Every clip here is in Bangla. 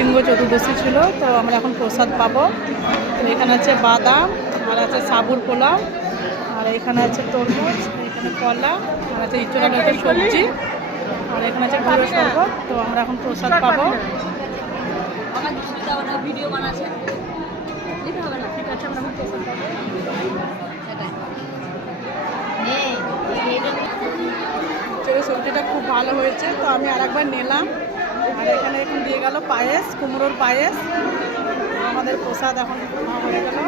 নৃসিংহ চতুর্দশী ছিল, তো আমরা এখন প্রসাদ পাবো। তো এখানে আছে বাদাম, আর আছে সাবুর পোলাও, আর এখানে আছে তরমুজ, এখানে কলা, আর আছে ইঁচড় আলুর সবজি, আর এখানে আছে গুঁড়ো শরবত। তো আমরা এখন প্রসাদ পাবো। ভিডিও বানাচ্ছে, ঠিক আছে, আমরা এখন প্রসাদ পাবো। সবজিটা খুব ভালো হয়েছে, তো আমি আরেকবার নিলাম। আর এখানে এখন দিয়ে গেল পায়েস, কুমড়োর পায়েস। আমাদের প্রসাদ এখন হয়ে গেল।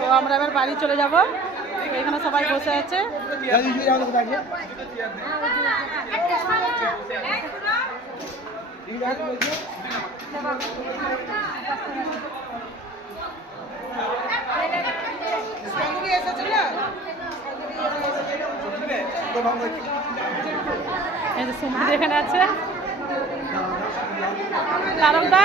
তো আমরা এবার বাড়ি চলে যাব। এখানে সবাই বসে আছে। এখানে আছে কারণটা